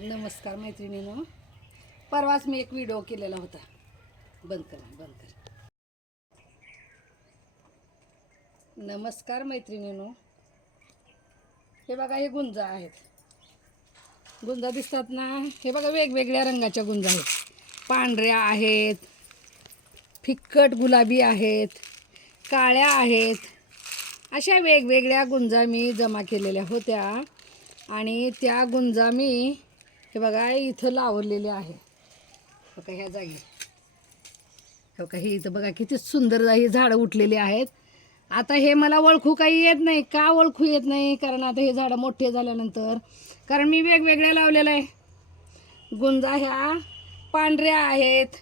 नमस्कार मैत्रिणींनो, परवाच मी एक व्हिडिओ केलेला होता. बंद कर. नमस्कार मैत्रिणींनो, हे बघा, हे गुंजा आहेत. गुंजा दिसतात ना? हे बघा, वेगवेगळ्या रंगाच्या गुंजा आहेत. पांढऱ्या आहेत, फिक्कट गुलाबी आहेत, काळ्या आहेत. अशा वेगवेगळ्या गुंजा मी जमा केलेल्या होत्या आणि त्या गुंजा मी हे बघा इथं लावलेले आहे. बघा ह्या जागी, हो का, हे इथं बघा किती सुंदर ही झाडं उठलेली आहेत. आता हे मला ओळखू काही येत नाही. का ओळखू येत नाही? कारण आता हे झाडं मोठे झाल्यानंतर, कारण मी वेगवेगळ्या लावलेलं आहे. गुंजा ह्या पांढऱ्या आहेत,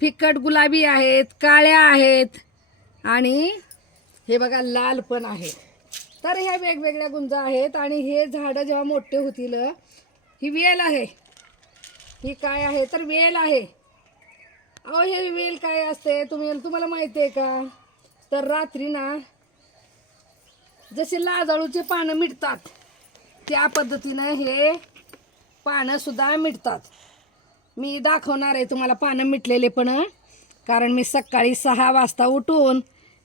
फिक्कट गुलाबी आहेत, काळ्या आहेत आणि हे बघा लाल पण आहे. तर ह्या वेगवेगळ्या गुंजा आहेत आणि हे झाडं जेव्हा मोठे होतील, ही वेल आहे. ही काय आहे? तर वेल आहे. अहो, हे वेल काय असते तुम्हाला माहिती आहे का? तर रात्री ना जसे लाजाळूचे पानं मिटतात त्या पद्धतीनं हे पानं सुद्धा मिटतात. मी दाखवणार आहे तुम्हाला पानं मिटलेले पण, कारण मी सकाळी 6 वाजता उठून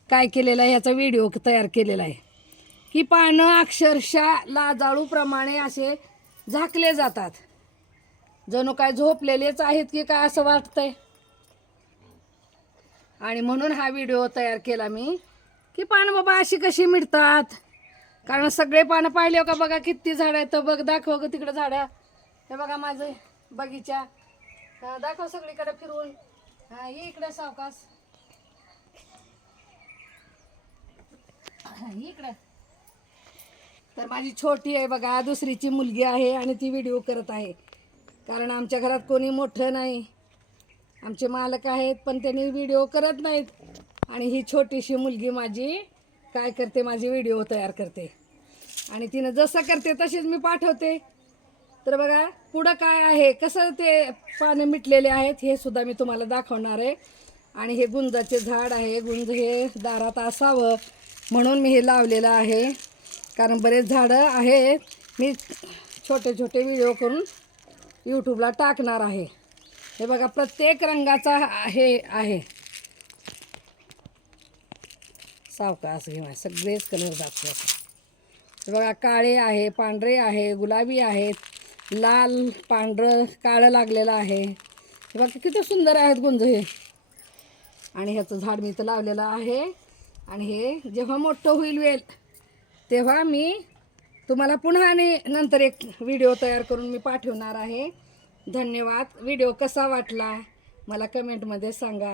काय केलेलं आहे ह्याचा व्हिडिओ तयार केलेला आहे की पानं अक्षरशः लाजाळूप्रमाणे असे झाकले जातात, जणू काय झोपलेलेच आहेत की काय असं वाटतंय. आणि म्हणून हा व्हिडिओ तयार केला मी की पानं बाबा अशी कशी मिटतात. कारण सगळे पानं पाहिले का? बघा किती झाडं आहेत. बघ, दाखव ग तिकडं झाडं. हे बघा माझं बगीचा, दाखव सगळीकडे फिरवून. हा, ये इकडं सावकाश, इकडं. तर माझी छोटी आहे बघा, दुसरीची मुलगी आहे आणि ती व्हिडिओ करत आहे. कारण आमच्या घरात कोणी मोठं नाही, आमचे मालक आहेत पण त्यांनी व्हिडिओ करत नाहीत. आणि ही छोटीशी मुलगी माझी काय करते, माझी व्हिडिओ तयार करते आणि तिनं जसं करते तशीच मी पाठवते. तर बघा पुढं काय आहे, कसं ते पानं मिटलेले आहेत हे सुद्धा मी तुम्हाला दाखवणार आहे. आणि हे गुंजाचे झाड आहे. गुंज हे दारात असावं म्हणून मी हे लावलेलं आहे. कारण बरेच झाडं आहेत, मी छोटे छोटे व्हिडिओ करून यूट्यूबला टाकणार आहे. हे बघा प्रत्येक रंगाचा हे आहे. सावकाश घेऊन सगळेच कलर दाखवतात. हे बघा काळे आहे, पांढरे आहे, गुलाबी आहेत, लाल, पांढरं, काळं लागलेलं आहे. हे बघा किती सुंदर आहेत गुंज हे. आणि ह्याचं झाड मी इथं लावलेलं आहे. आणि हे जेव्हा मोठं होईल वेल तेव्हा मी तुम्हाला पुन्हा आणि नंतर एक व्हिडिओ तयार करून मी पाठवणार आहे. धन्यवाद. व्हिडिओ कसा वाटला मला कमेंटमध्ये सांगा.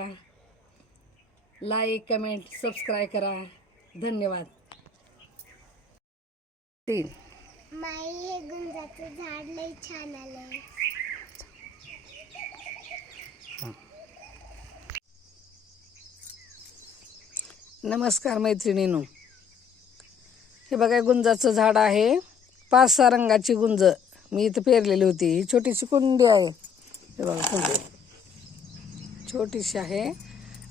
लाईक, कमेंट, सबस्क्राईब करा. धन्यवाद. 3 माई, हे गुंजाचं झाड लई छान आलंय. नमस्कार मैत्रिणींनो, हे बघा गुंजाचं झाड आहे. 5-6 रंगाची गुंज मी इथं पेरलेली होती. ही छोटीशी कुंडी आहे. हे बघा कुंडी छोटीशी आहे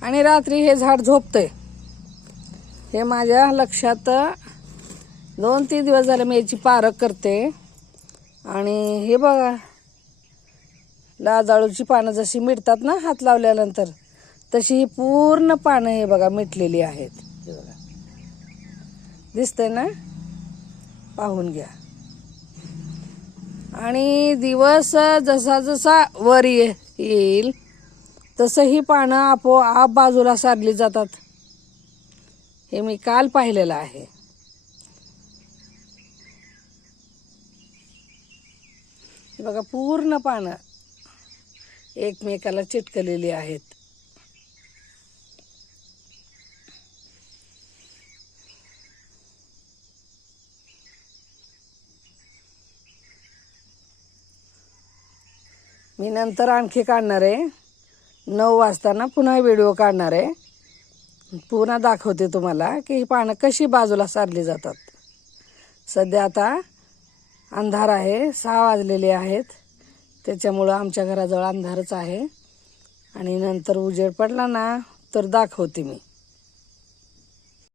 आणि रात्री हे झाड झोपतंय. हे माझ्या लक्षात 2-3 दिवस झाले मी याची पारख करते. आणि हे बघा लाजाळूची पानं जशी मिटतात ना हात लावल्यानंतर, तशी ही पूर्ण पानं हे बघा मिटलेली आहेत. हे बघा दिसतंय ना? पाहून घ्या. आणि दिवस जसा जसा वर येईल तसं ही पानं आपोआप बाजूला सारली जातात. हे मी काल पाहिलेलं आहे. हे बघा पूर्ण पानं एकमेकाला चिटकलेली आहेत. मी नंतर आणखी काढणार आहे. 9 वाजता ना पुन्हा व्हिडिओ काढणार आहे. पुन्हा दाखवते तुम्हाला की ही पानं कशी बाजूला सारली जातात. सध्या आता अंधार आहे, 6 वाजलेले आहेत. त्याच्यामुळं आमच्या घराजवळ अंधारच आहे. आणि नंतर उजेड पडला ना तर दाखवते मी.